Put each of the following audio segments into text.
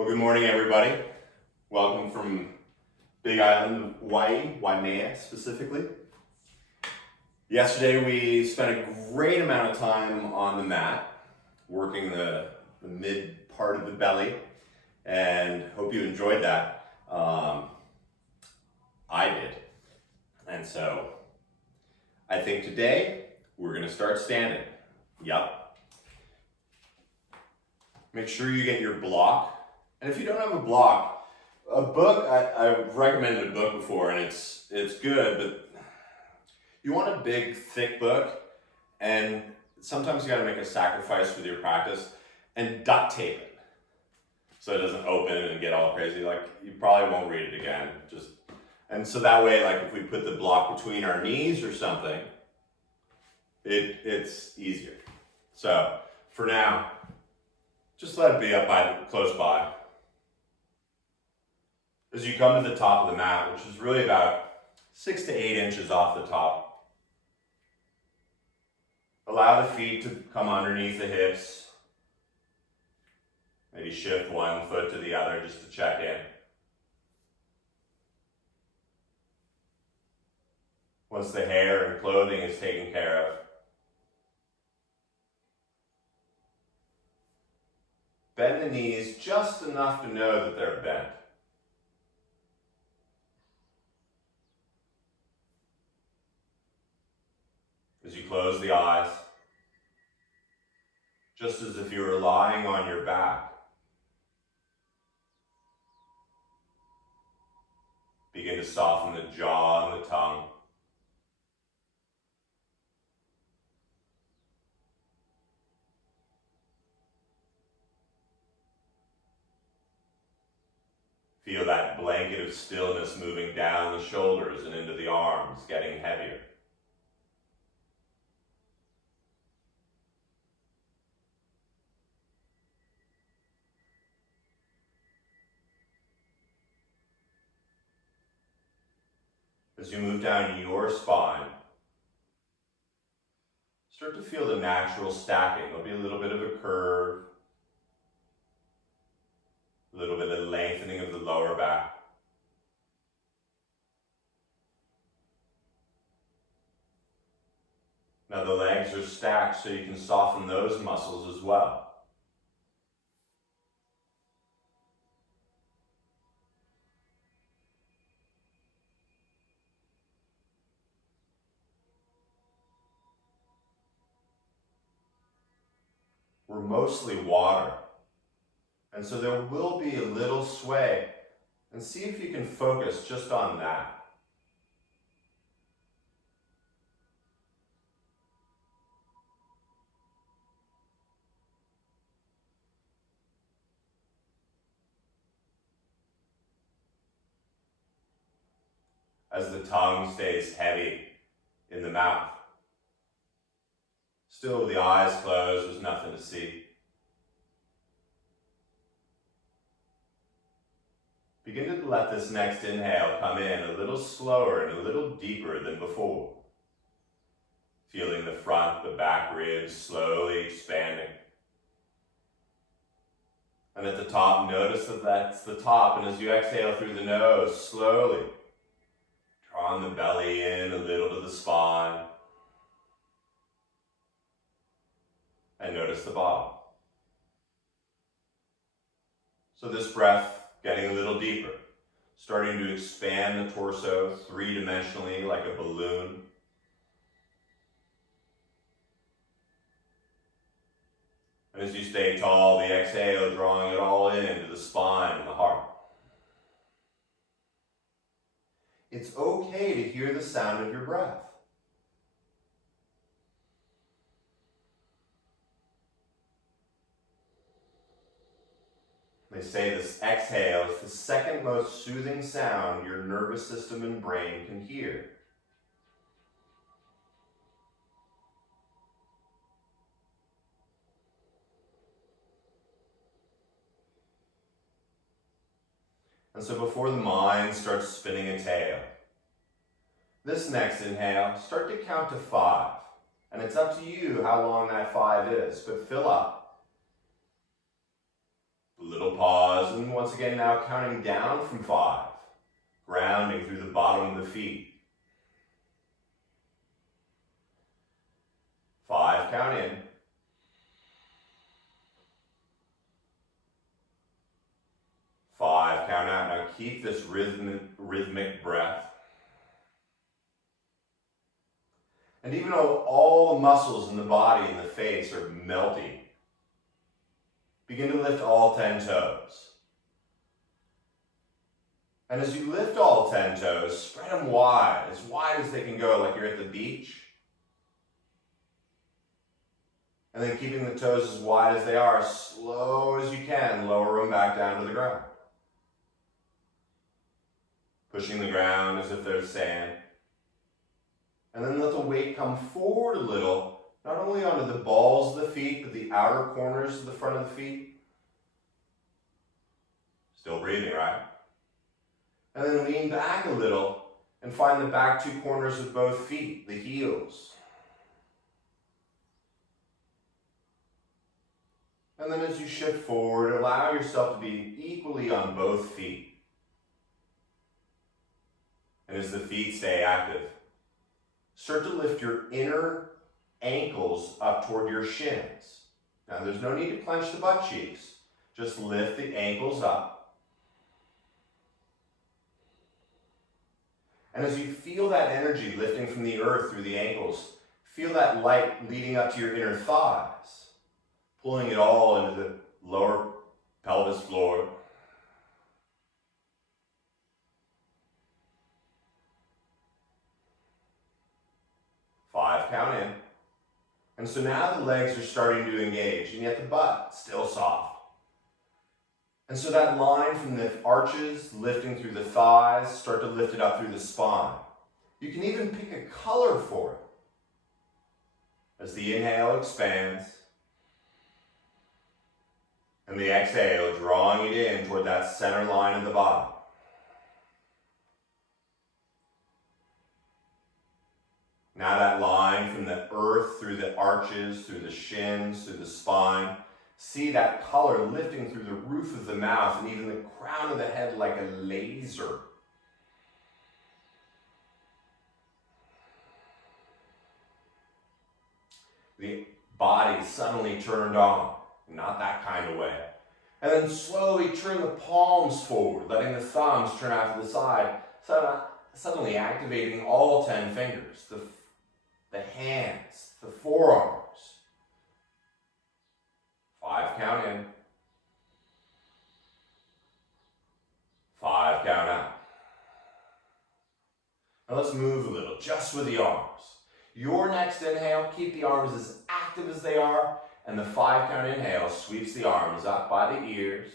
Well, good morning, everybody. Welcome from Big Island of Hawaii, Waimea specifically. Yesterday we spent a great amount of time on the mat, working the mid part of the belly, and hope you enjoyed that. I did. And so I think today we're going to start standing. Yep. Make sure you get your block. And if you don't have a block, a book, I've recommended a book before, and it's good, but you want a big, thick book, and sometimes you gotta make a sacrifice with your practice and duct tape it so it doesn't open and get all crazy. Like, you probably won't read it again. And so that way, like if we put the block between our knees or something, it's easier. So for now, just let it be close by. As you come to the top of the mat, which is really about 6 to 8 inches off the top, allow the feet to come underneath the hips. Maybe shift one foot to the other just to check in. Once the hair and clothing is taken care of, bend the knees just enough to know that they're bent. As you close the eyes, just as if you were lying on your back, begin to soften the jaw and the tongue. Feel that blanket of stillness moving down the shoulders and into the arms, getting heavier. As you move down your spine, start to feel the natural stacking. There'll be a little bit of a curve, a little bit of lengthening of the lower back. Now the legs are stacked so you can soften those muscles as well. We're mostly water, and so there will be a little sway, and see if you can focus just on that. As the tongue stays heavy in the mouth. Still with the eyes closed, there's nothing to see. Begin to let this next inhale come in a little slower and a little deeper than before. Feeling the front, the back ribs slowly expanding. And at the top, notice that that's the top, and as you exhale through the nose, slowly drawing the belly in a little to the spine. And notice the bottom. So this breath getting a little deeper, starting to expand the torso three-dimensionally like a balloon. And as you stay tall, the exhale drawing it all into the spine and the heart. It's okay to hear the sound of your breath. They say this exhale is the second most soothing sound your nervous system and brain can hear. And so before the mind starts spinning a tail, this next inhale, start to count to 5. And it's up to you how long that 5 is, but fill up. A little pause And once again, now counting down from 5, grounding through the bottom of the feet. 5, count in. 5, count out. Now keep this rhythmic breath. And even though all the muscles in the body and the face are melting, begin to lift all 10 toes. And as you lift all 10 toes, spread them wide as they can go, like you're at the beach. And then keeping the toes as wide as they are, as slow as you can, lower them back down to the ground. Pushing the ground as if there's sand. And then let the weight come forward a little, not only onto the balls of the feet, but the outer corners of the front of the feet. Still breathing, right? And then lean back a little and find the back 2 corners of both feet, the heels. And then as you shift forward, allow yourself to be equally on both feet. And as the feet stay active, start to lift your inner ankles up toward your shins. Now there's no need to clench the butt cheeks. Just lift the ankles up. And as you feel that energy lifting from the earth through the ankles, feel that light leading up to your inner thighs, pulling it all into the lower pelvis floor. Count in. And so now the legs are starting to engage, and yet the butt still soft. And so that line from the arches lifting through the thighs, start to lift it up through the spine. You can even pick a color for it. As the inhale expands, and the exhale drawing it in toward that center line of the body. Now that line from the earth through the arches, through the shins, through the spine. See that color lifting through the roof of the mouth and even the crown of the head like a laser. The body suddenly turned on, not that kind of way. And then slowly turn the palms forward, letting the thumbs turn out to the side, suddenly activating all 10 fingers. The hands, the forearms. 5, count in. 5, count out. Now let's move a little, just with the arms. Your next inhale, keep the arms as active as they are, and the 5 count inhale sweeps the arms up by the ears.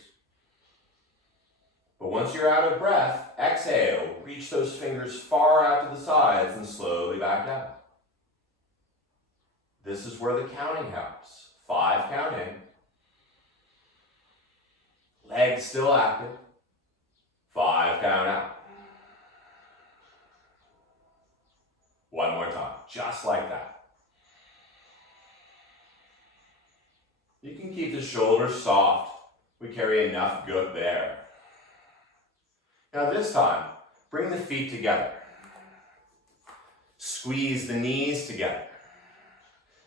But once you're out of breath, exhale, reach those fingers far out to the sides and slowly back down. This is where the counting helps. 5, count in. Legs still active. 5, count out. One more time, just like that. You can keep the shoulders soft. We carry enough good there. Now this time, bring the feet together. Squeeze the knees together.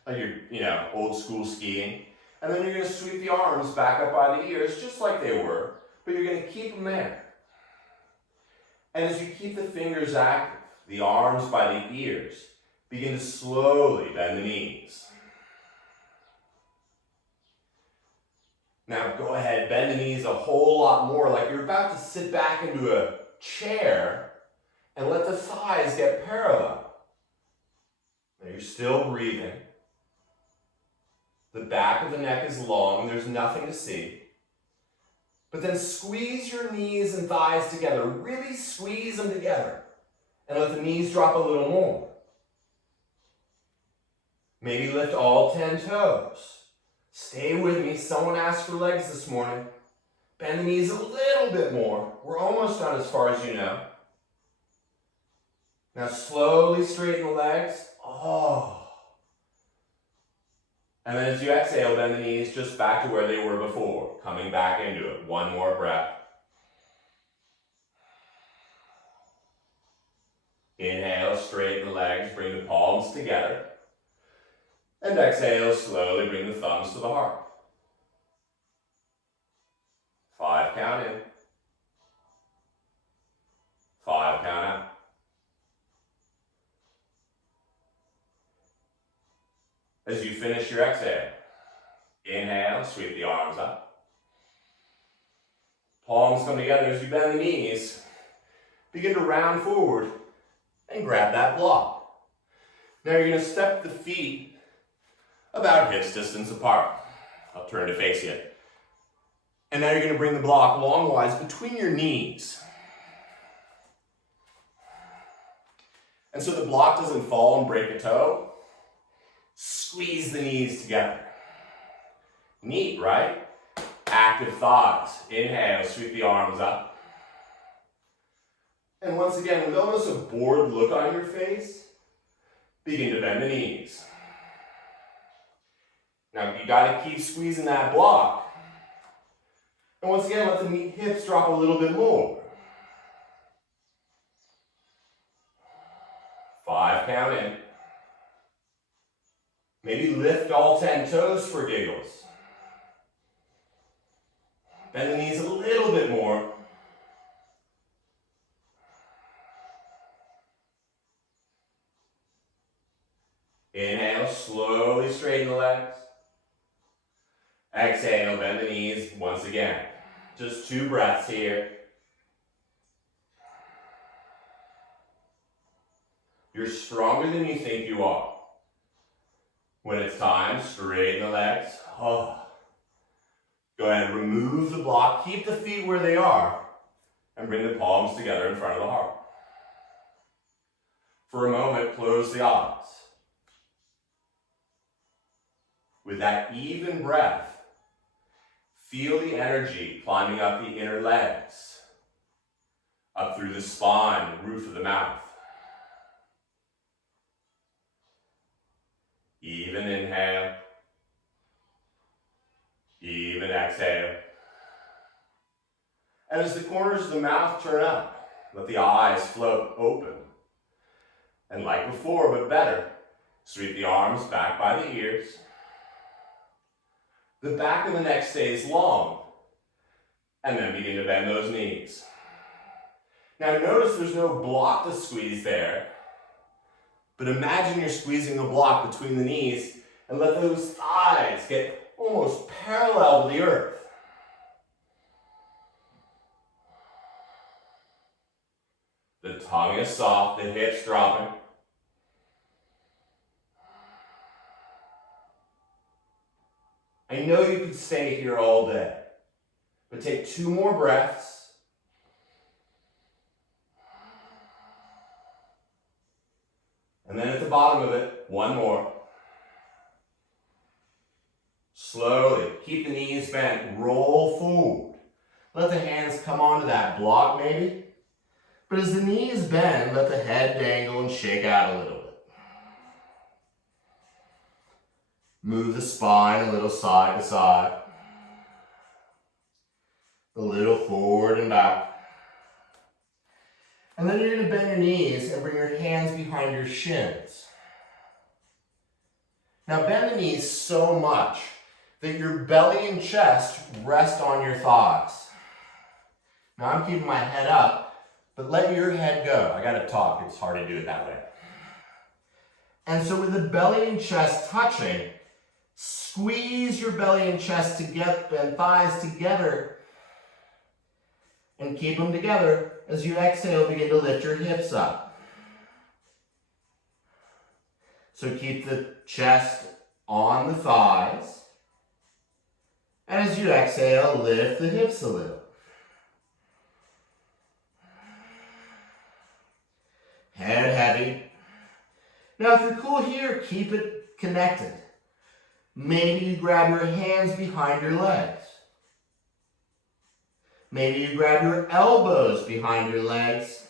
Like you're, old school skiing. And then you're going to sweep the arms back up by the ears, just like they were, but you're going to keep them there. And as you keep the fingers active, the arms by the ears, begin to slowly bend the knees. Now go ahead, bend the knees a whole lot more, like you're about to sit back into a chair and let the thighs get parallel. Now you're still breathing. The back of the neck is long, there's nothing to see. But then squeeze your knees and thighs together. Really squeeze them together. And let the knees drop a little more. Maybe lift all 10 toes. Stay with me. Someone asked for legs this morning. Bend the knees a little bit more. We're almost done as far as you know. Now slowly straighten the legs. And then as you exhale, bend the knees just back to where they were before, coming back into it. One more breath. Inhale, straighten the legs, bring the palms together. And exhale, slowly bring the thumbs to the heart. 5 count in. 5 count out. As you finish your exhale, inhale, sweep the arms up. Palms come together as you bend the knees. Begin to round forward and grab that block. Now you're going to step the feet about hips distance apart. I'll turn to face you. And now you're going to bring the block longwise between your knees. And so the block doesn't fall and break a toe. Squeeze the knees together. Neat, right? Active thighs. Inhale, sweep the arms up. And once again, with almost a bored look on your face, begin to bend the knees. Now you got to keep squeezing that block. And once again, let the hips drop a little bit more. 5 count in. Maybe lift all 10 toes for giggles. Bend the knees a little bit more. Inhale, slowly straighten the legs. Exhale, bend the knees once again. Just 2 breaths here. You're stronger than you think you are. When it's time, straighten the legs. Oh. Go ahead and remove the block. Keep the feet where they are. And bring the palms together in front of the heart. For a moment, close the eyes. With that even breath, feel the energy climbing up the inner legs, up through the spine, the roof of the mouth. Even inhale, even exhale. And as the corners of the mouth turn up, let the eyes float open. And like before, but better, sweep the arms back by the ears. The back of the neck stays long. And then begin to bend those knees. Now notice there's no block to squeeze there. But imagine you're squeezing the block between the knees and let those thighs get almost parallel to the earth. The tongue is soft, the hips dropping. I know you could stay here all day, but take 2 more breaths. And then at the bottom of it, 1 more. Slowly, keep the knees bent, roll forward. Let the hands come onto that block maybe. But as the knees bend, let the head dangle and shake out a little bit. Move the spine a little side to side. A little forward and back. And then you're going to bend your knees and bring your hands behind your shins. Now bend the knees so much that your belly and chest rest on your thighs. Now I'm keeping my head up, but let your head go. I gotta talk, it's hard to do it that way. And so with the belly and chest touching, squeeze your belly and chest together and thighs together and keep them together. As you exhale, begin to lift your hips up. So keep the chest on the thighs. And as you exhale, lift the hips a little. Head heavy. Now if you're cool here, keep it connected. Maybe you grab your hands behind your legs. Maybe you grab your elbows behind your legs.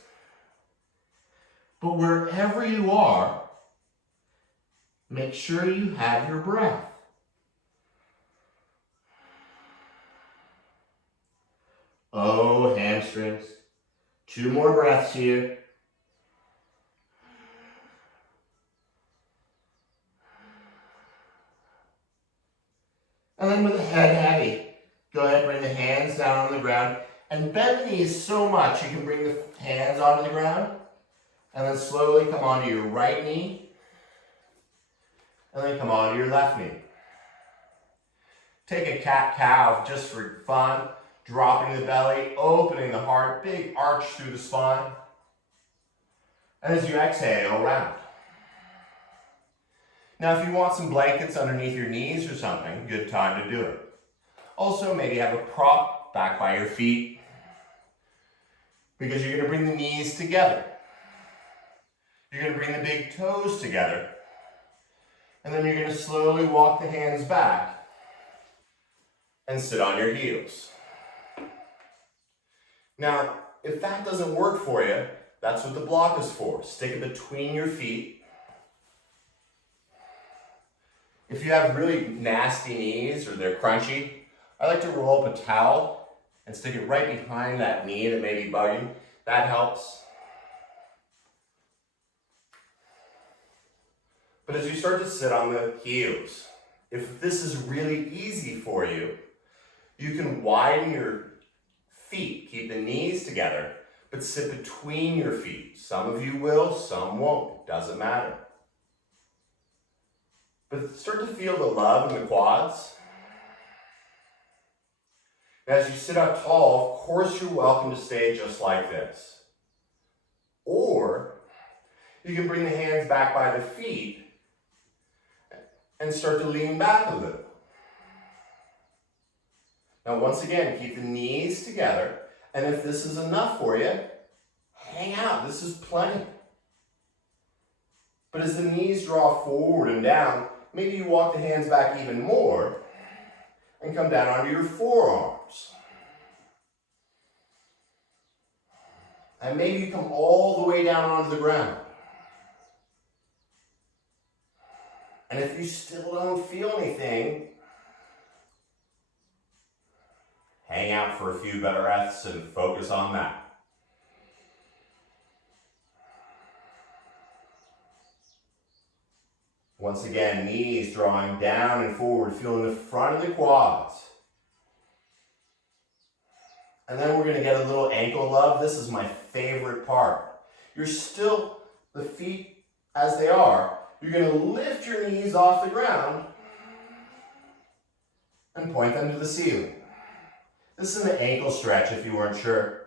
But wherever you are, make sure you have your breath. Oh, hamstrings. 2 more breaths here. And then with the head heavy, go ahead and bring the hands down on the ground and bend the knees so much you can bring the hands onto the ground and then slowly come onto your right knee and then come onto your left knee. Take a cat-cow just for fun, dropping the belly, opening the heart, big arch through the spine. And as you exhale, round. Now if you want some blankets underneath your knees or something, good time to do it. Also, maybe have a prop back by your feet because you're going to bring the knees together. You're going to bring the big toes together. And then you're going to slowly walk the hands back and sit on your heels. Now, if that doesn't work for you, that's what the block is for. Stick it between your feet. If you have really nasty knees or they're crunchy, I like to roll up a towel and stick it right behind that knee that may be bugging. That helps. But as you start to sit on the heels, if this is really easy for you, you can widen your feet, keep the knees together, but sit between your feet. Some of you will, some won't. It doesn't matter. But start to feel the love in the quads. And as you sit up tall, of course you're welcome to stay just like this. Or you can bring the hands back by the feet and start to lean back a little. Now once again, keep the knees together, and if this is enough for you, hang out, this is plenty. But as the knees draw forward and down, maybe you walk the hands back even more and come down onto your forearms. And maybe you come all the way down onto the ground. And if you still don't feel anything, hang out for a few breaths and focus on that. Once again, knees drawing down and forward, feeling the front of the quads. And then we're going to get a little ankle love. This is my favorite part. You're still, the feet as they are, you're going to lift your knees off the ground and point them to the ceiling. This is an ankle stretch if you weren't sure.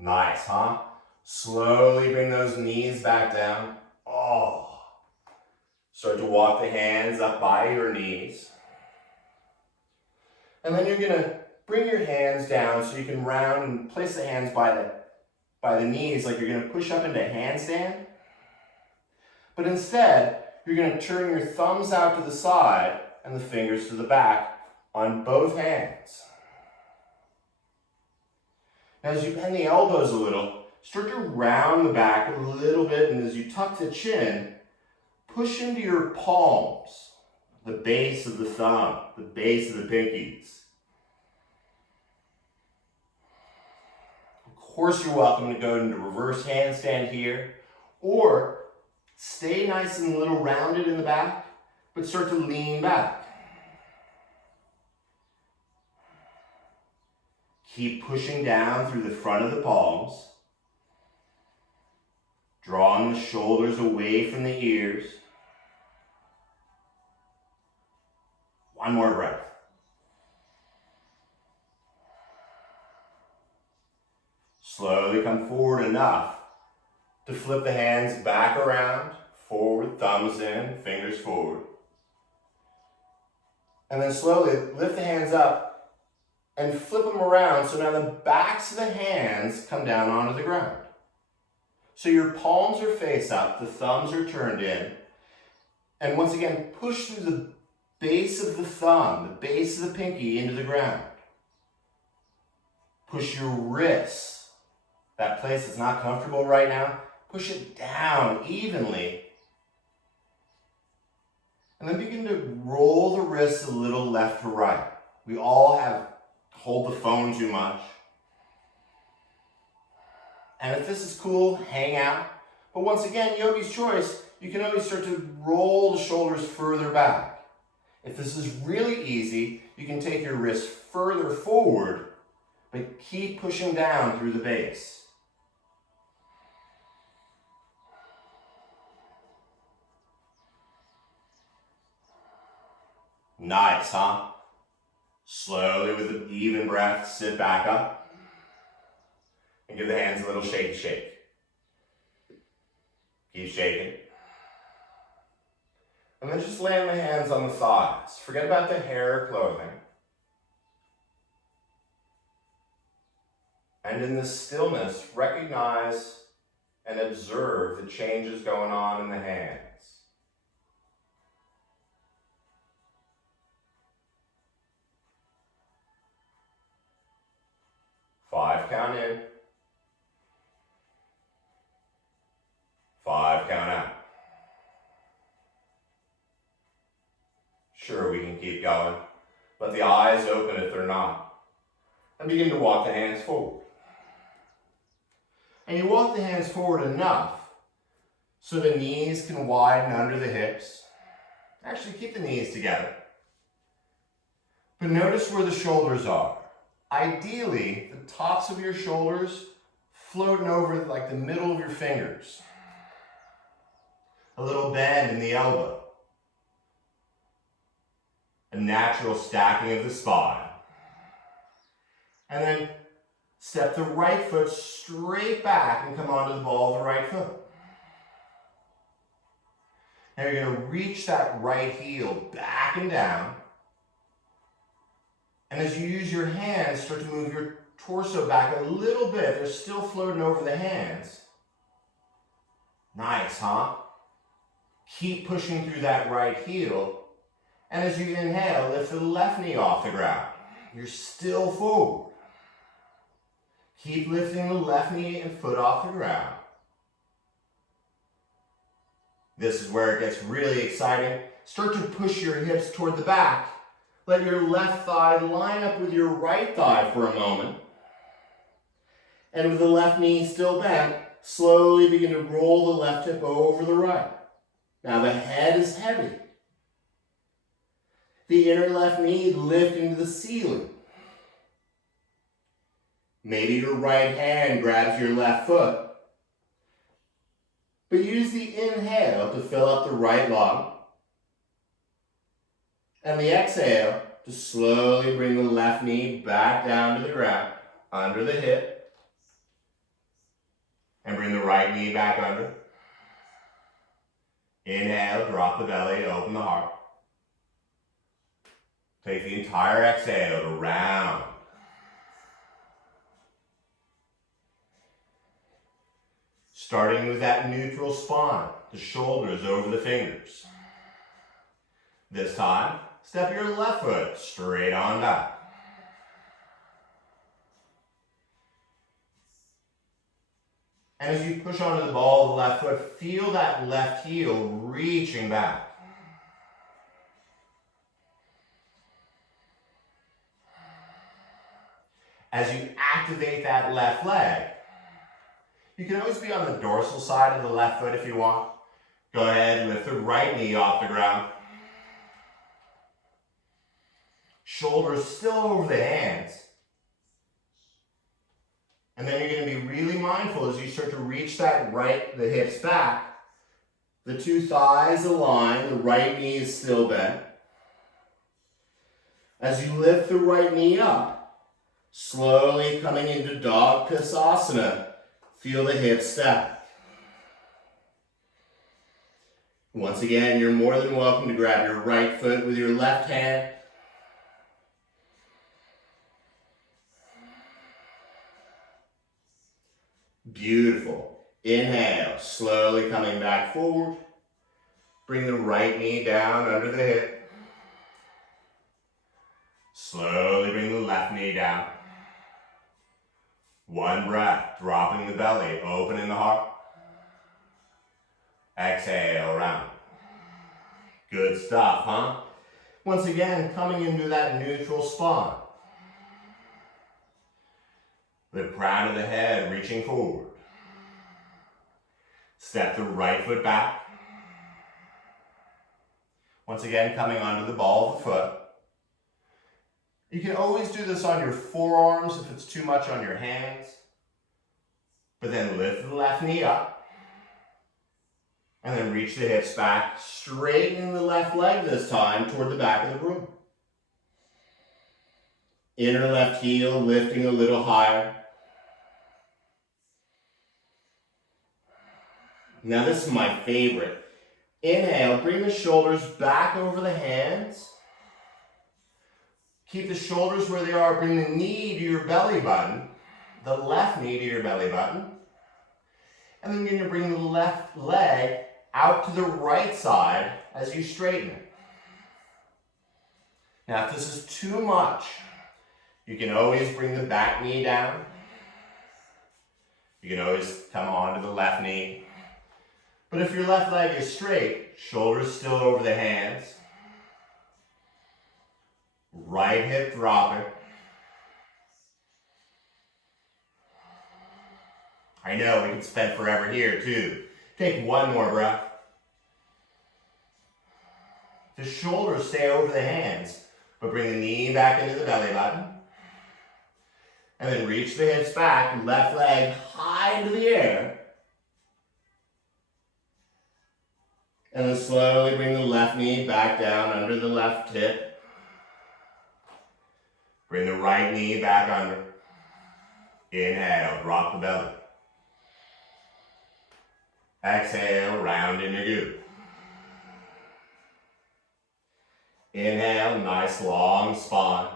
Nice, huh? Slowly bring those knees back down. Oh. Start to walk the hands up by your knees. And then you're going to bring your hands down so you can round and place the hands by the knees like you're going to push up into a handstand. But instead, you're going to turn your thumbs out to the side and the fingers to the back on both hands. Now, as you bend the elbows a little, start to round the back a little bit, and as you tuck the chin, push into your palms, the base of the thumb, the base of the pinkies. Of course, you're welcome to go into reverse handstand here, or stay nice and a little rounded in the back, but start to lean back. Keep pushing down through the front of the palms, drawing the shoulders away from the ears. One more breath. Slowly come forward enough to flip the hands back around, forward, thumbs in, fingers forward. And then slowly lift the hands up and flip them around so now the backs of the hands come down onto the ground. So your palms are face up, the thumbs are turned in, and once again, push through the base of the thumb, the base of the pinky into the ground. Push your wrists, that place that's not comfortable right now, push it down evenly. And then begin to roll the wrists a little left to right. We all hold the phone too much. And if this is cool, hang out. But once again, yogi's choice, you can always start to roll the shoulders further back. If this is really easy, you can take your wrists further forward, but keep pushing down through the base. Nice, huh? Slowly, with an even breath, sit back up and give the hands a little shake. Keep shaking. And then just land the hands on the thighs. Forget about the hair or clothing. And in this stillness, recognize and observe the changes going on in the hands. Five count in. 5 count out. Sure, we can keep going. Let the eyes open if they're not. And begin to walk the hands forward. And you walk the hands forward enough so the knees can widen under the hips. Actually, keep the knees together. But notice where the shoulders are. Ideally, the tops of your shoulders floating over like the middle of your fingers. A little bend in the elbow. A natural stacking of the spine. And then step the right foot straight back and come onto the ball of the right foot. Now you're going to reach that right heel back and down. And as you use your hands, start to move your torso back a little bit. They're still floating over the hands. Nice, huh? Keep pushing through that right heel. And as you inhale, lift the left knee off the ground. You're still forward. Keep lifting the left knee and foot off the ground. This is where it gets really exciting. Start to push your hips toward the back. Let your left thigh line up with your right thigh for a moment. And with the left knee still bent, slowly begin to roll the left hip over the right. Now the head is heavy. The inner left knee lifting to the ceiling. Maybe your right hand grabs your left foot. But use the inhale to fill up the right lung. And the exhale to slowly bring the left knee back down to the ground, under the hip. And bring the right knee back under. Inhale, drop the belly, open the heart. Take the entire exhale to round. Starting with that neutral spine, the shoulders over the fingers. This time, step your left foot straight on back. And as you push onto the ball of the left foot, feel that left heel reaching back. As you activate that left leg, you can always be on the dorsal side of the left foot if you want. Go ahead and lift the right knee off the ground. Shoulders still over the hands. And then you're going to be really mindful as you start to reach the hips back. The two thighs align, the right knee is still bent. As you lift the right knee up, slowly coming into Dog Pisasana, feel the hips stack. Once again, you're more than welcome to grab your right foot with your left hand. Beautiful. Inhale, slowly coming back forward. Bring the right knee down under the hip. Slowly bring the left knee down. One breath, dropping the belly, opening the heart. Exhale, round. Good stuff, huh? Once again, coming into that neutral spine. The crown of the head reaching forward. Step the right foot back. Once again, coming onto the ball of the foot. You can always do this on your forearms if it's too much on your hands. But then lift the left knee up. And then reach the hips back, straightening the left leg this time toward the back of the room. Inner left heel lifting a little higher. Now this is my favorite. Inhale, bring the shoulders back over the hands. Keep the shoulders where they are. Bring the knee to your belly button. The left knee to your belly button. And then you're going to bring the left leg out to the right side as you straighten it. Now if this is too much, you can always bring the back knee down. You can always come onto the left knee. But if your left leg is straight, shoulders still over the hands. Right hip dropping. I know we can spend forever here too. Take one more breath. The shoulders stay over the hands, but bring the knee back into the belly button. And then reach the hips back, left leg high into the air. And then slowly bring the left knee back down under the left hip. Bring the right knee back under. Inhale, drop the belly. Exhale, round in your goop. Inhale, nice long spine.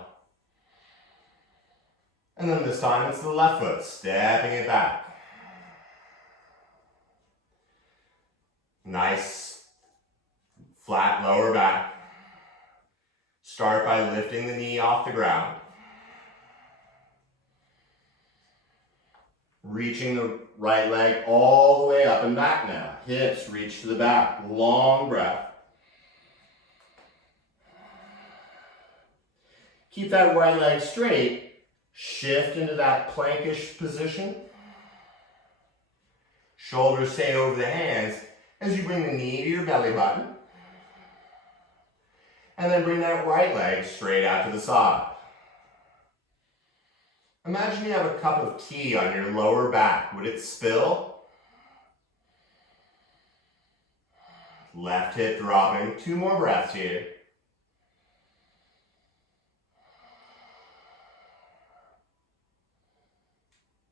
And then this time it's the left foot, stepping it back. Nice flat lower back. Start by lifting the knee off the ground. Reaching the right leg all the way up and back now. Hips reach to the back. Long breath. Keep that right leg straight. Shift into that plankish position. Shoulders stay over the hands as you bring the knee to your belly button. And then bring that right leg straight out to the side. Imagine you have a cup of tea on your lower back. Would it spill? Left hip dropping. 2 more breaths here.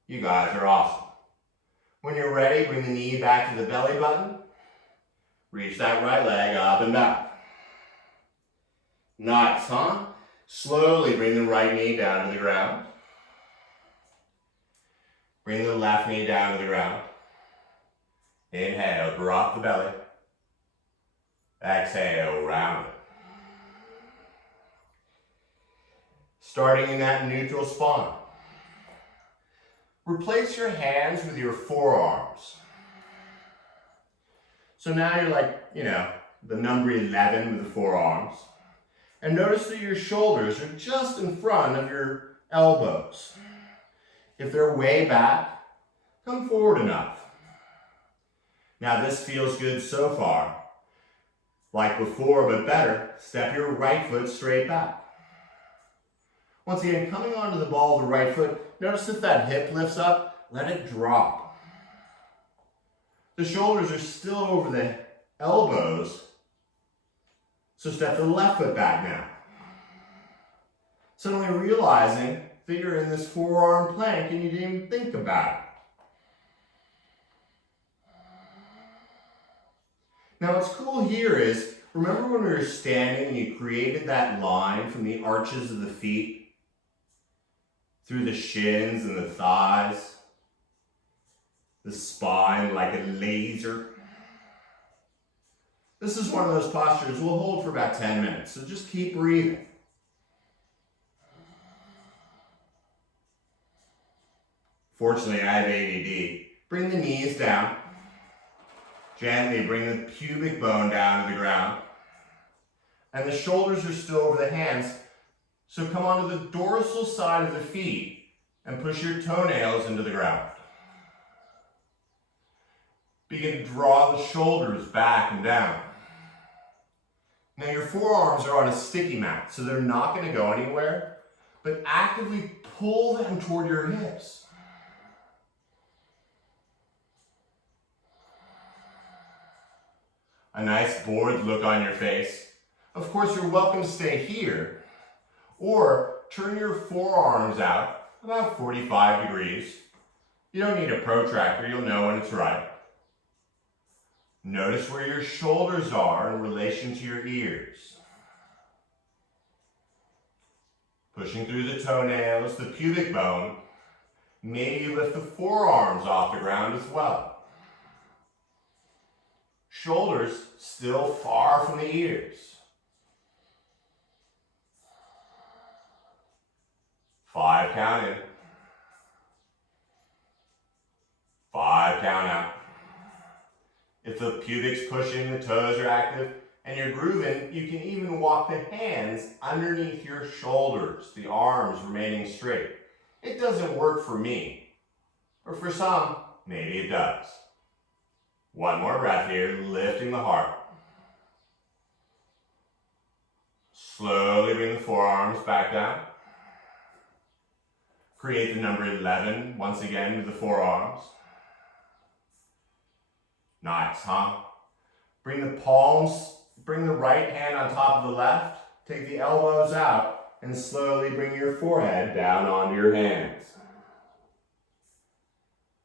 You guys are awesome. When you're ready, bring the knee back to the belly button. Reach that right leg up and back. Nice, huh? Slowly bring the right knee down to the ground. Bring the left knee down to the ground. Inhale, drop the belly. Exhale, round it. Starting in that neutral spine. Replace your hands with your forearms. So now you're like, the number 11 with the forearms. And notice that your shoulders are just in front of your elbows. If they're way back, come forward enough. Now this feels good so far. Like before, but better, step your right foot straight back. Once again, coming onto the ball of the right foot, notice if that hip lifts up, let it drop. The shoulders are still over the elbows, so step the left foot back now. Suddenly realizing that you're in this forearm plank and you didn't even think about it. Now what's cool here is, remember when we were standing and you created that line from the arches of the feet through the shins and the thighs, the spine like a laser? This is one of those postures we'll hold for about 10 minutes, so just keep breathing. Fortunately, I have ADD. Bring the knees down. Gently bring the pubic bone down to the ground. and the shoulders are still over the hands. So come onto the dorsal side of the feet and push your toenails into the ground. Begin to draw the shoulders back and down. Now your forearms are on a sticky mat, so they're not going to go anywhere, but actively pull them toward your hips. A nice bored look on your face. Of course, you're welcome to stay here, or turn your forearms out about 45 degrees. You don't need a protractor, you'll know when it's right. Notice where your shoulders are in relation to your ears. Pushing through the toenails, the pubic bone. Maybe you lift the forearms off the ground as well. Shoulders still far from the ears. 5 count in. 5 count out. If the pubic's pushing, the toes are active, and you're grooving, you can even walk the hands underneath your shoulders, the arms remaining straight. It doesn't work for me, or for some, maybe it does. One more breath here, lifting the heart. Slowly bring the forearms back down. Create the number 11 once again with the forearms. Nice, huh? Bring the palms, bring the right hand on top of the left. Take the elbows out and slowly bring your forehead down onto your hands.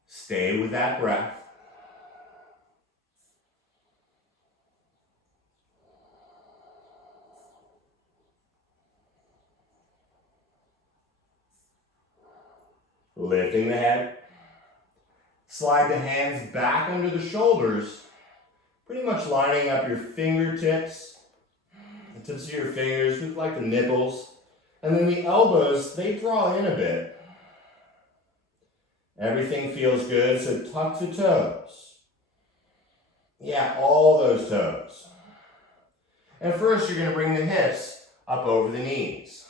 Stay with that breath. Lifting the head. Slide the hands back under the shoulders, pretty much lining up your fingertips, the tips of your fingers look like the nipples, and then the elbows, they draw in a bit. Everything feels good, so tuck the toes. Yeah, all those toes. And first you're going to bring the hips up over the knees.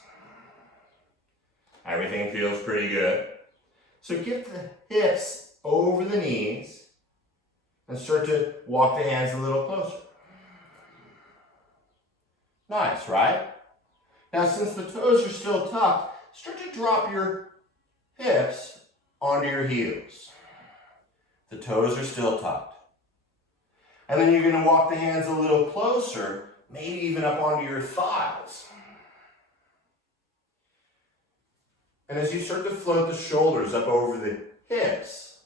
Everything feels pretty good. So get the hips over the knees and start to walk the hands a little closer. Nice, right? Now, since the toes are still tucked, start to drop your hips onto your heels. The toes are still tucked. And then you're going to walk the hands a little closer, maybe even up onto your thighs. And as you start to float the shoulders up over the hips,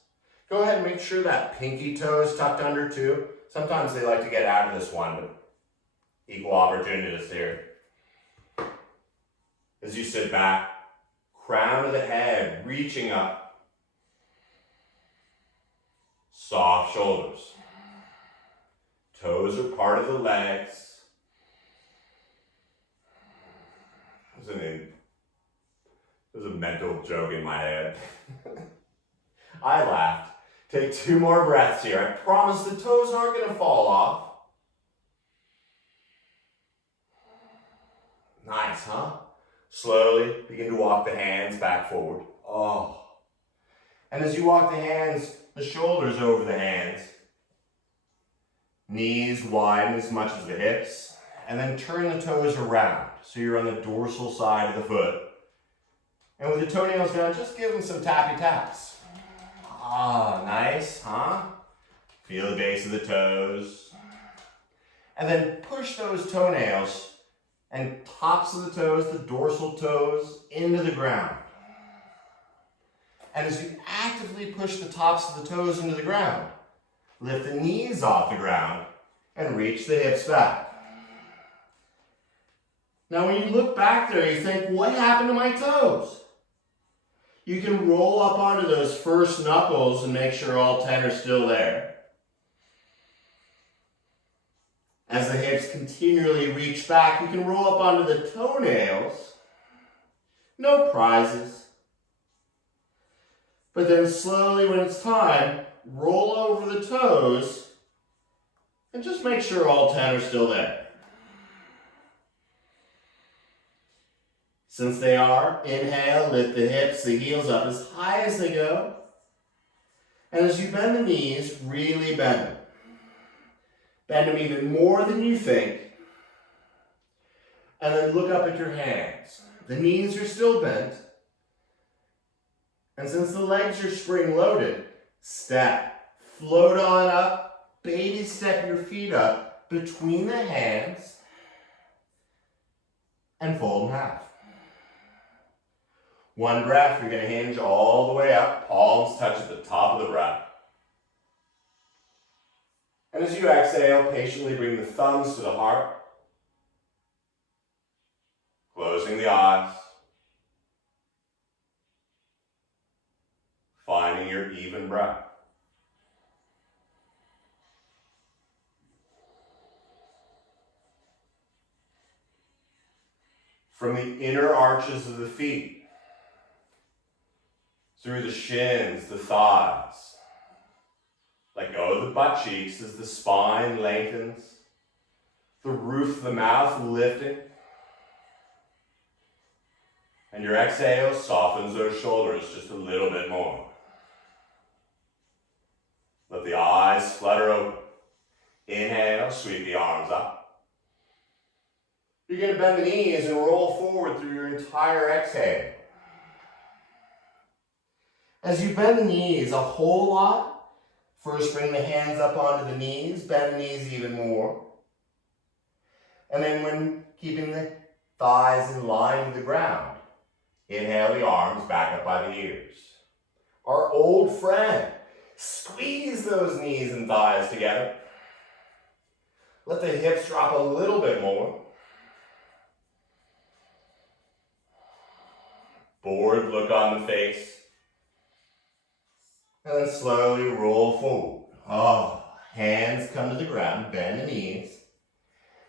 go ahead and make sure that pinky toe is tucked under too. Sometimes they like to get out of this one, but equal opportunities here. As you sit back, crown of the head reaching up. Soft shoulders. Toes are part of the legs. There's a mental joke in my head. I laughed. Take 2 more breaths here. I promise the toes aren't going to fall off. Nice, huh? Slowly begin to walk the hands back forward. Oh. And as you walk the hands, the shoulders over the hands. Knees widen as much as the hips. And then turn the toes around. So you're on the dorsal side of the foot. And with the toenails down, just give them some tappy taps. Ah, nice, huh? Feel the base of the toes. And then push those toenails and tops of the toes, the dorsal toes, into the ground. And as you actively push the tops of the toes into the ground, lift the knees off the ground and reach the hips back. Now when you look back there, you think, what happened to my toes? You can roll up onto those first knuckles and make sure all 10 are still there. As the hips continually reach back, you can roll up onto the toenails. No prizes. But then slowly, when it's time, roll over the toes and just make sure all 10 are still there. Since they are, inhale, lift the hips, the heels up as high as they go. And as you bend the knees, really bend them. Bend them even more than you think. And then look up at your hands. The knees are still bent. And since the legs are spring-loaded, step, float on up, baby step your feet up between the hands and fold in half. One breath, you're going to hinge all the way up, palms touch at the top of the breath. And as you exhale, patiently bring the thumbs to the heart, closing the eyes, finding your even breath. From the inner arches of the feet, through the shins, the thighs. Let go of the butt cheeks as the spine lengthens, the roof of the mouth lifting. And your exhale softens those shoulders just a little bit more. Let the eyes flutter open. Inhale, sweep the arms up. You're going to bend the knees and roll forward through your entire exhale. As you bend the knees a whole lot, first bring the hands up onto the knees, bend the knees even more. And then when keeping the thighs in line with the ground, inhale the arms back up by the ears. Our old friend, squeeze those knees and thighs together. Let the hips drop a little bit more. Bored look on the face. And then slowly roll forward. Hands come to the ground, bend the knees.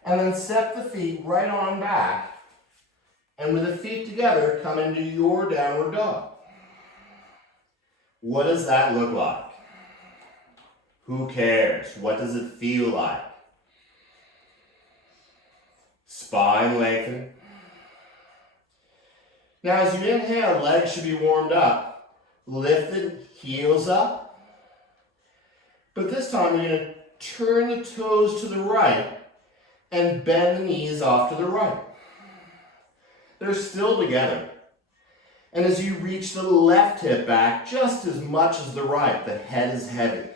And then step the feet right on back. And with the feet together, come into your downward dog. What does that look like? Who cares? What does it feel like? Spine lengthening. Now as you inhale, legs should be warmed up. Lifted, heels up. But this time you're going to turn the toes to the right and bend the knees off to the right. They're still together. And as you reach the left hip back just as much as the right, the head is heavy.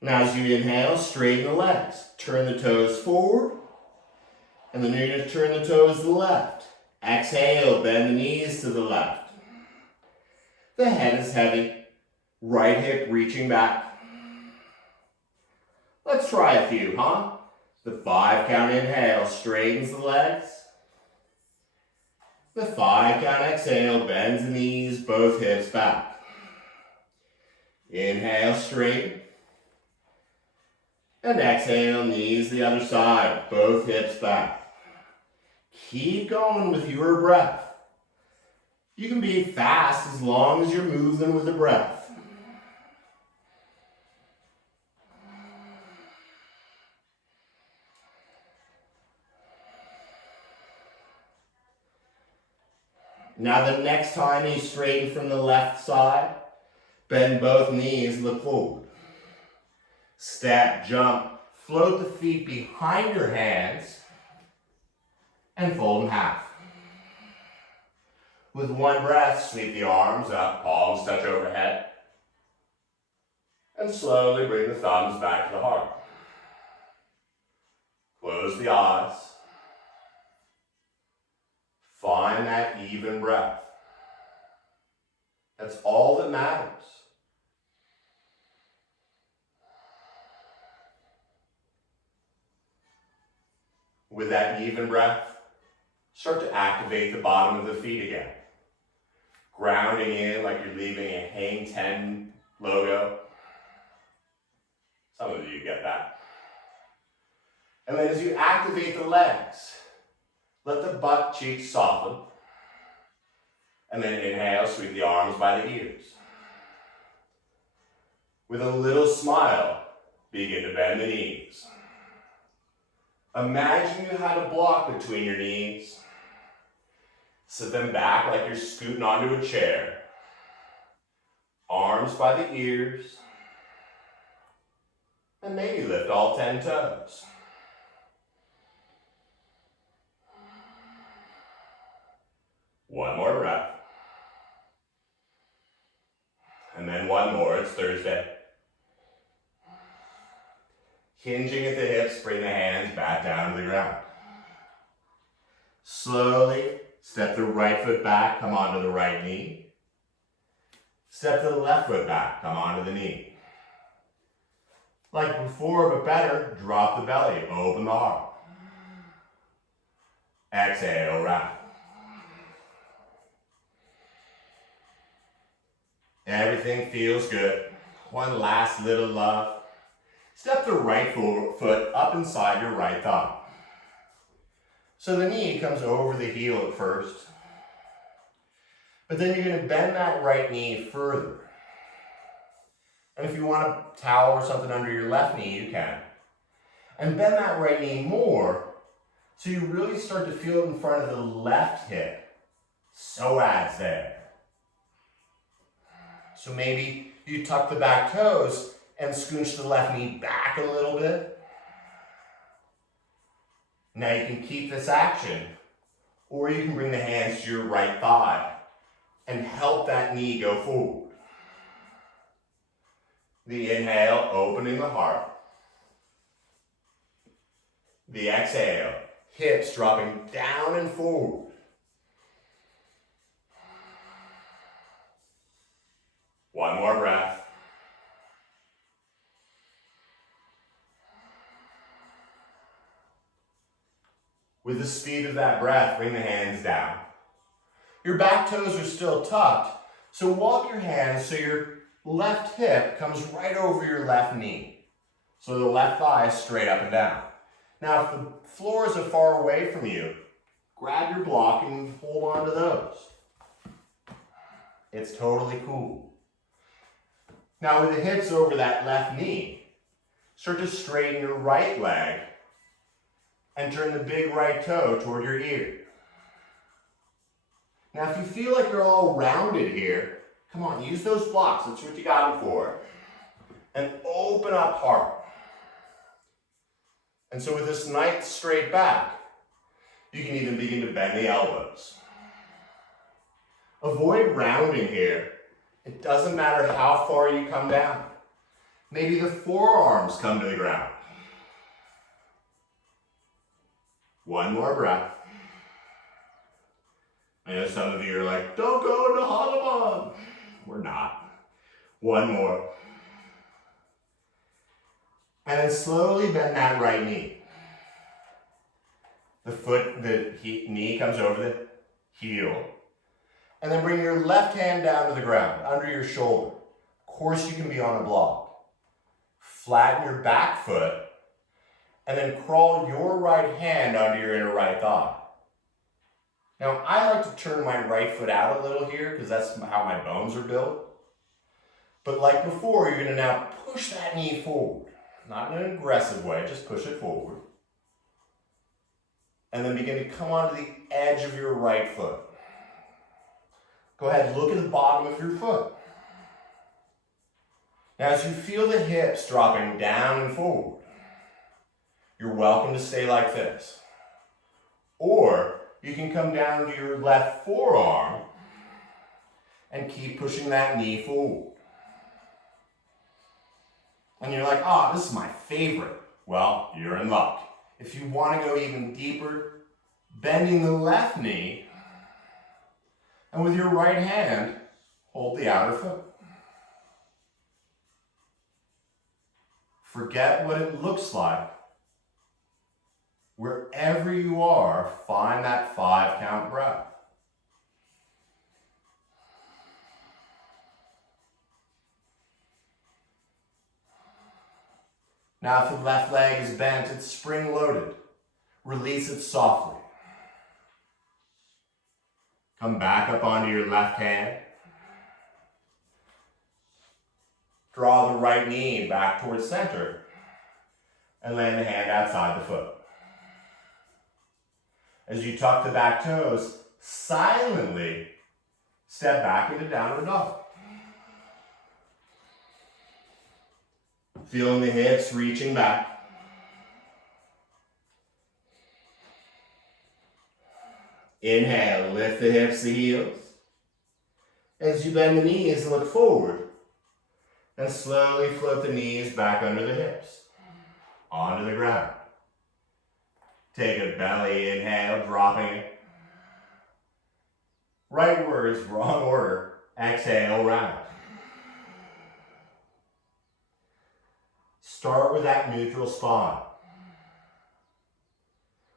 Now as you inhale, straighten the legs. Turn the toes forward. And then you're going to turn the toes to the left. Exhale, bend the knees to the left. The head is heavy. Right hip reaching back. Let's try a few, huh? The 5 count inhale straightens the legs. The 5 count exhale bends the knees, both hips back. Inhale, straighten. And exhale, knees the other side, both hips back. Keep going with your breath. You can be fast as long as you're moving with the breath. Now the next time you straighten from the left side, bend both knees, look forward. Step, jump, float the feet behind your hands and fold in half. With one breath, sweep the arms up, palms touch overhead. And slowly bring the thumbs back to the heart. Close the eyes. Find that even breath. That's all that matters. With that even breath, start to activate the bottom of the feet again. Grounding in like you're leaving a hang 10 logo. Some of you get that. And then as you activate the legs, let the butt cheeks soften. And then inhale, sweep the arms by the ears. With a little smile, begin to bend the knees. Imagine you had a block between your knees. Sit them back like you're scooting onto a chair. Arms by the ears. And maybe lift all 10 toes. One more breath. And then one more, it's Thursday. Hinging at the hips, bring the hands back down to the ground. Slowly step the right foot back, come onto the right knee. Step the left foot back, come onto the knee. Like before, but better, drop the belly, open the heart. Exhale, round. Everything feels good. One last little love. Step the right foot up inside your right thigh. So the knee comes over the heel at first. But then you're going to bend that right knee further. And if you want a towel or something under your left knee, you can. And bend that right knee more so you really start to feel it in front of the left hip. Psoas there. So maybe you tuck the back toes and scooch the left knee back a little bit. Now you can keep this action, or you can bring the hands to your right thigh and help that knee go forward. The inhale, opening the heart. The exhale, hips dropping down and forward. One more breath. With the speed of that breath, bring the hands down. Your back toes are still tucked, so walk your hands so your left hip comes right over your left knee. So the left thigh is straight up and down. Now, if the floors are far away from you, grab your block and hold on to those. It's totally cool. Now, with the hips over that left knee, start to straighten your right leg and turn the big right toe toward your ear. Now, if you feel like you're all rounded here, come on, use those blocks. That's what you got them for. And open up heart. And so with this nice straight back, you can even begin to bend the elbows. Avoid rounding here. It doesn't matter how far you come down. Maybe the forearms come to the ground. One more breath. I know some of you are like, don't go into Hanuman. We're not. One more. And then slowly bend that right knee. The knee comes over the heel. And then bring your left hand down to the ground, under your shoulder. Of course, you can be on a block. Flatten your back foot, and then crawl your right hand under your inner right thigh. Now, I like to turn my right foot out a little here, because that's how my bones are built. But like before, you're going to now push that knee forward. Not in an aggressive way, just push it forward. And then begin to come onto the edge of your right foot. Go ahead, look at the bottom of your foot. Now, as you feel the hips dropping down and forward, you're welcome to stay like this. Or you can come down to your left forearm and keep pushing that knee forward. And you're like, oh, this is my favorite. Well, you're in luck. If you want to go even deeper, bending the left knee, and with your right hand, hold the outer foot. Forget what it looks like. Wherever you are, find that 5-count breath. Now, if the left leg is bent, it's spring-loaded. Release it softly. Come back up onto your left hand. Draw the right knee back towards center and land the hand outside the foot. As you tuck the back toes, silently step back into downward dog. Feeling the hips reaching back. Inhale, lift the hips, the heels. As you bend the knees, look forward. And slowly float the knees back under the hips, onto the ground. Take a belly inhale, dropping it. Right words, wrong order. Exhale, round. Start with that neutral spine.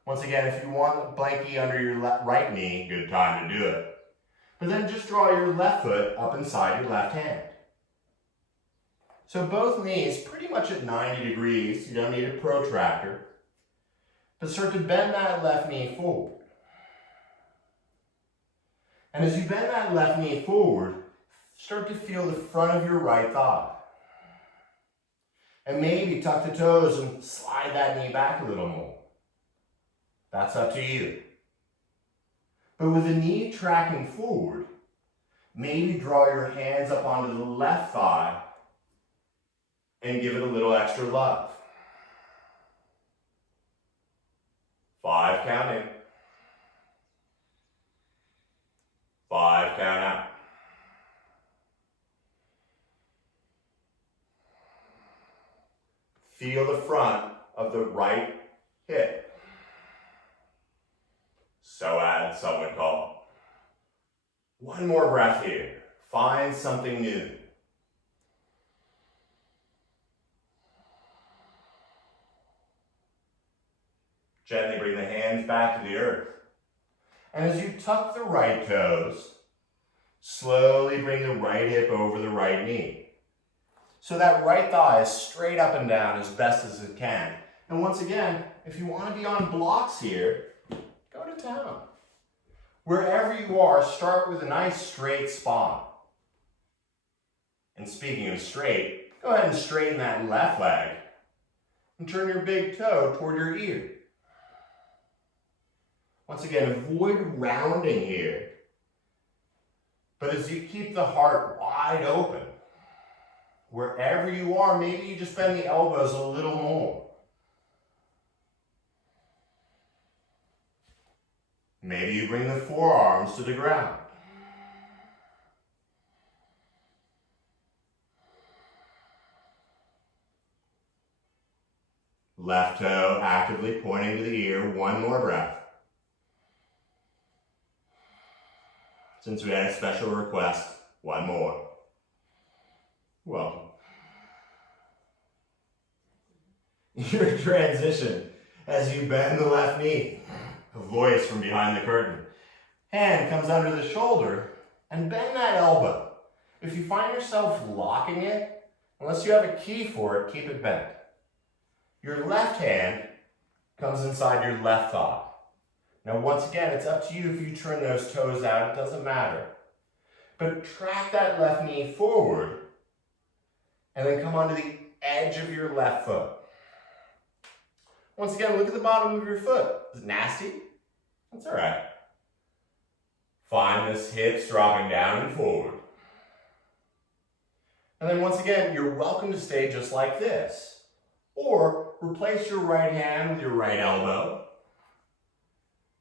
Once again, if you want a blankie under your right knee, good time to do it. But then just draw your left foot up inside your left hand. So both knees pretty much at 90 degrees. You don't need a protractor. But start to bend that left knee forward. And as you bend that left knee forward, start to feel the front of your right thigh. And maybe tuck the toes and slide that knee back a little more. That's up to you. But with the knee tracking forward, maybe draw your hands up onto the left thigh and give it a little extra love. 5 count in. 5 count out. Feel the front of the right hip. Psoas, some would call. One more breath here. Find something new. Gently bring the hands back to the earth. And as you tuck the right toes, slowly bring the right hip over the right knee. So that right thigh is straight up and down as best as it can. And once again, if you want to be on blocks here, go to town. Wherever you are, start with a nice straight spine. And speaking of straight, go ahead and straighten that left leg and turn your big toe toward your ear. Once again, avoid rounding here. But as you keep the heart wide open, wherever you are, maybe you just bend the elbows a little more. Maybe you bring the forearms to the ground. Left toe actively pointing to the ear. One more breath. Since we had a special request, one more. Welcome. Your transition as you bend the left knee. A voice from behind the curtain. Hand comes under the shoulder and bend that elbow. If you find yourself locking it, unless you have a key for it, keep it bent. Your left hand comes inside your left thigh. Now once again, it's up to you if you turn those toes out, it doesn't matter. But track that left knee forward and then come onto the edge of your left foot. Once again, look at the bottom of your foot. Is it nasty? That's all right. Find this hips dropping down and forward. And then once again, you're welcome to stay just like this. Or replace your right hand with your right elbow.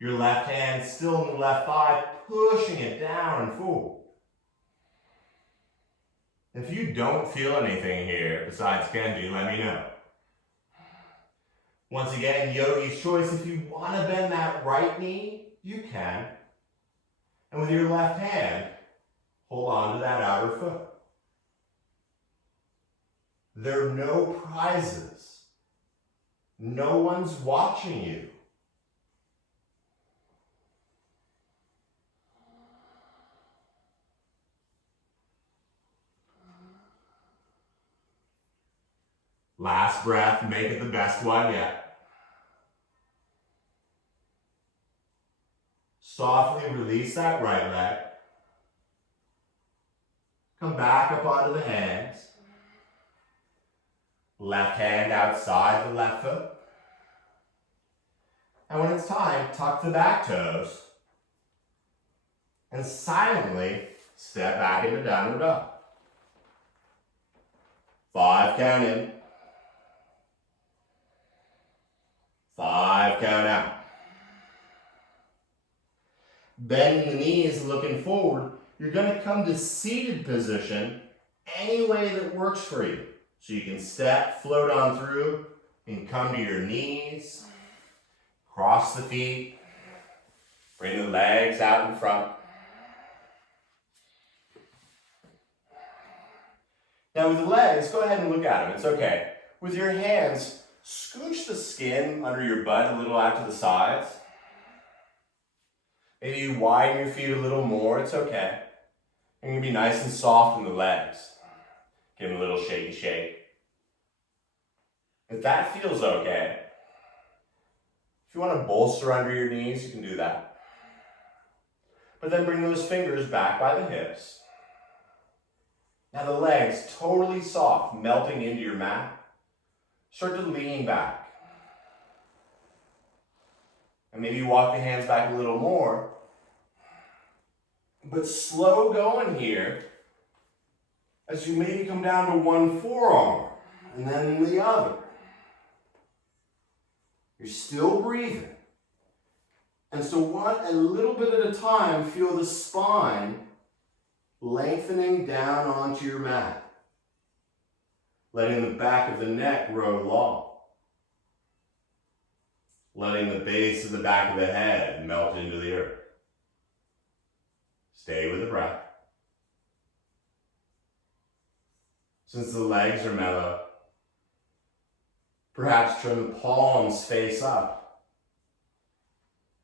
Your left hand still in the left thigh, pushing it down and forward. If you don't feel anything here besides Kenji, let me know. Once again, yogi's choice. If you want to bend that right knee, you can. And with your left hand, hold on to that outer foot. There are no prizes. No one's watching you. Last breath, make it the best one yet. Softly release that right leg. Come back up onto the hands. Left hand outside the left foot. And when it's time, tuck the back toes and silently step back into downward dog. 5 count in. 5 count out. Bending the knees, looking forward. You're going to come to seated position any way that works for you. So you can step, float on through, and come to your knees. Cross the feet. Bring the legs out in front. Now with the legs, go ahead and look at them. It's okay. With your hands, scooch the skin under your butt a little out to the sides. Maybe you widen your feet a little more. It's okay. You're going to be nice and soft in the legs. Give them a little shaky shake. If that feels okay, if you want to bolster under your knees, you can do that. But then bring those fingers back by the hips. Now the legs totally soft, melting into your mat. Start to lean back. And maybe you walk the hands back a little more. But slow going here as you maybe come down to one forearm and then the other. You're still breathing. And so one, a little bit at a time, feel the spine lengthening down onto your mat. Letting the back of the neck grow long. Letting the base of the back of the head melt into the earth. Stay with the breath. Since the legs are mellow, perhaps turn the palms face up.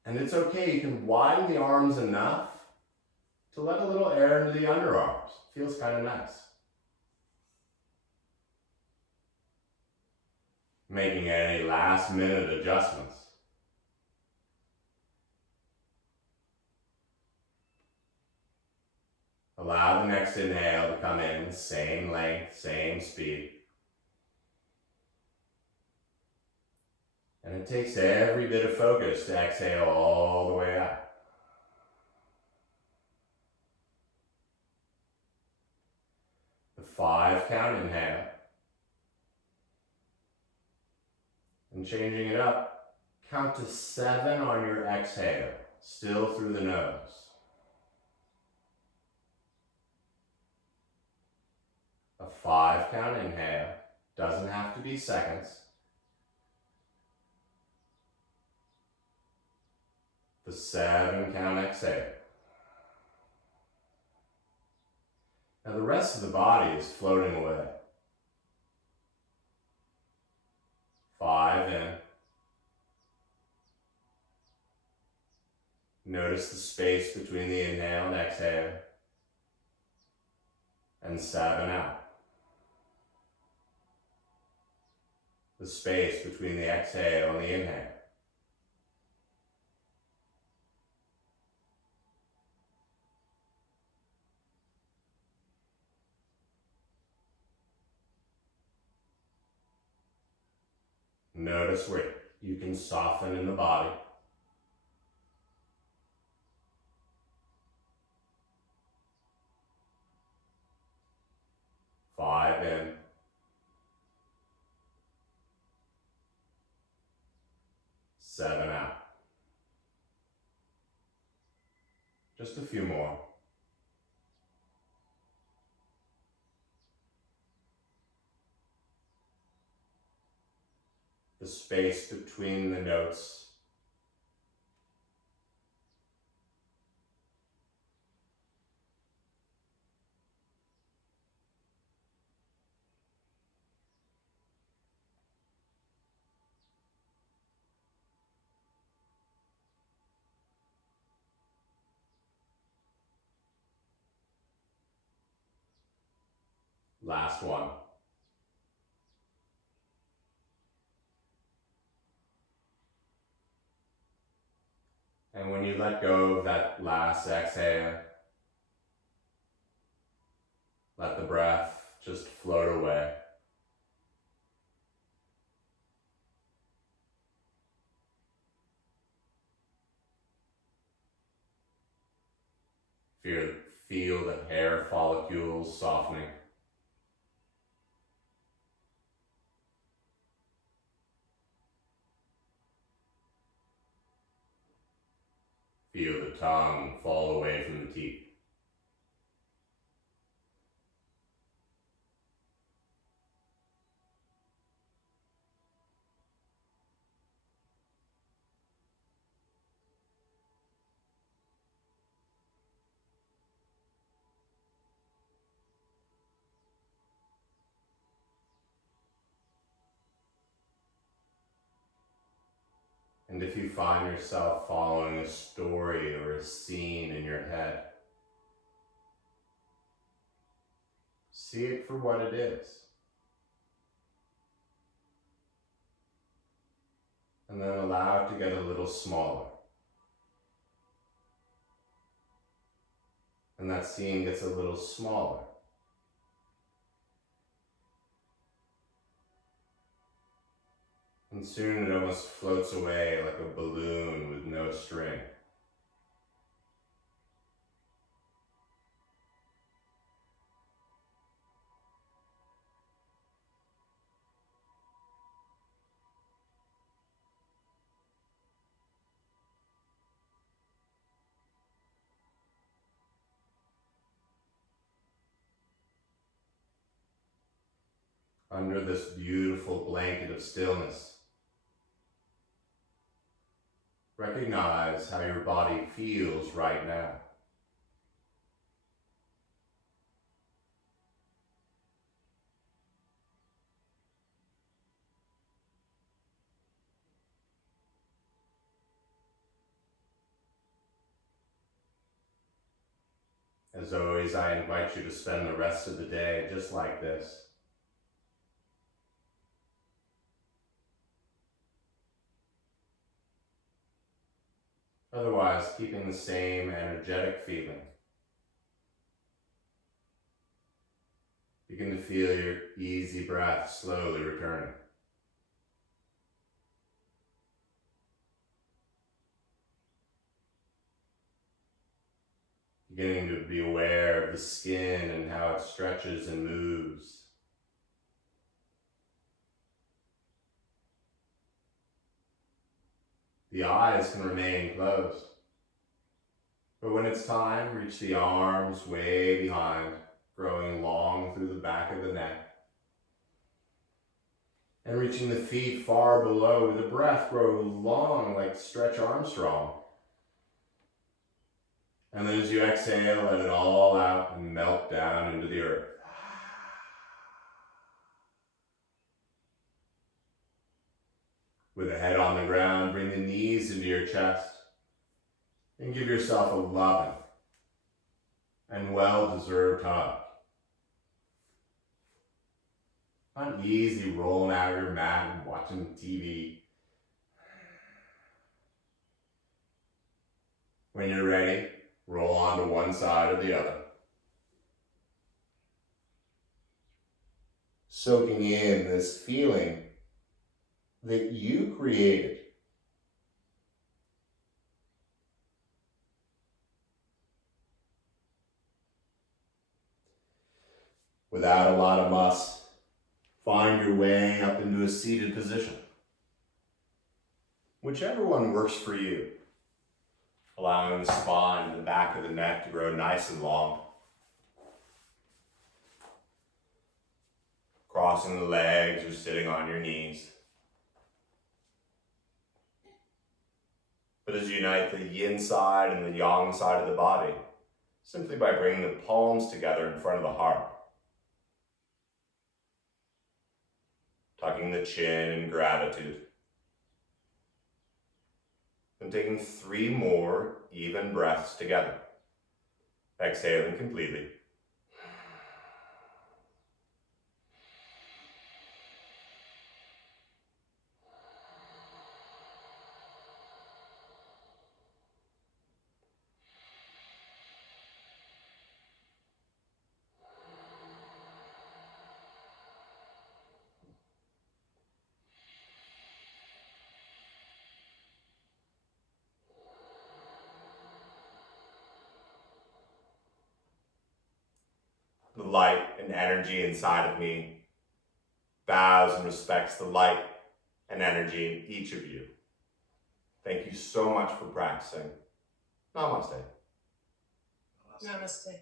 And it's okay, you can widen the arms enough to let a little air into the underarms. Feels kind of nice. Making any last minute adjustments. Allow the next inhale to come in, same length, same speed. And it takes every bit of focus to exhale all the way out. The 5 count inhale. And changing it up, count to 7 on your exhale, still through the nose. A 5 count inhale, doesn't have to be seconds. The 7 count exhale. Now the rest of the body is floating away. 5 in. Notice the space between the inhale and exhale. And 7 out. The space between the exhale and the inhale. Notice where you can soften in the body. Five in. 7 out. Just a few more. The space between the notes. Last one. And when you let go of that last exhale, let the breath just float away. Feel the hair follicles softening. Feel the tongue fall away from the teeth. And if you find yourself following a story or a scene in your head, see it for what it is. And then allow it to get a little smaller. And that scene gets a little smaller. And soon it almost floats away like a balloon with no string. Under this beautiful blanket of stillness, recognize how your body feels right now. As always, I invite you to spend the rest of the day just like this. Otherwise, keeping the same energetic feeling. Begin to feel your easy breath slowly returning. Beginning to be aware of the skin and how it stretches and moves. The eyes can remain closed, but when it's time, reach the arms way behind, growing long through the back of the neck, and reaching the feet far below with the breath growing long like Stretch Armstrong. And then as you exhale, let it all out and melt down into the earth. With the head on the ground, bring the knees into your chest and give yourself a loving and well-deserved hug. Not easy rolling out of your mat and watching TV. When you're ready, roll onto one side or the other. Soaking in this feeling that you created. Without a lot of muss, find your way up into a seated position. Whichever one works for you. Allowing the spine and the back of the neck to grow nice and long. Crossing the legs or sitting on your knees. But as you unite the yin side and the yang side of the body, simply by bringing the palms together in front of the heart. Tucking the chin in gratitude. And taking 3 more even breaths together. Exhaling completely. light and energy inside of me bows and respects the light and energy in each of you. Thank you so much for practicing. Namaste. Namaste.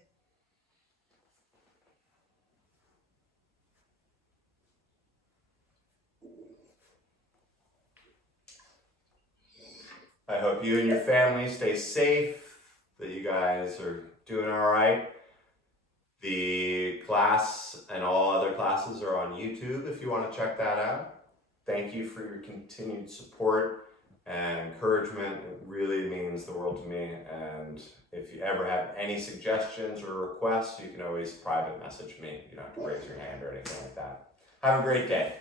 I hope you and your family stay safe, that you guys are doing all right. The class and all other classes are on YouTube if you want to check that out. Thank you for your continued support and encouragement. It really means the world to me. And if you ever have any suggestions or requests, you can always private message me. You don't have to raise your hand or anything like that. Have a great day.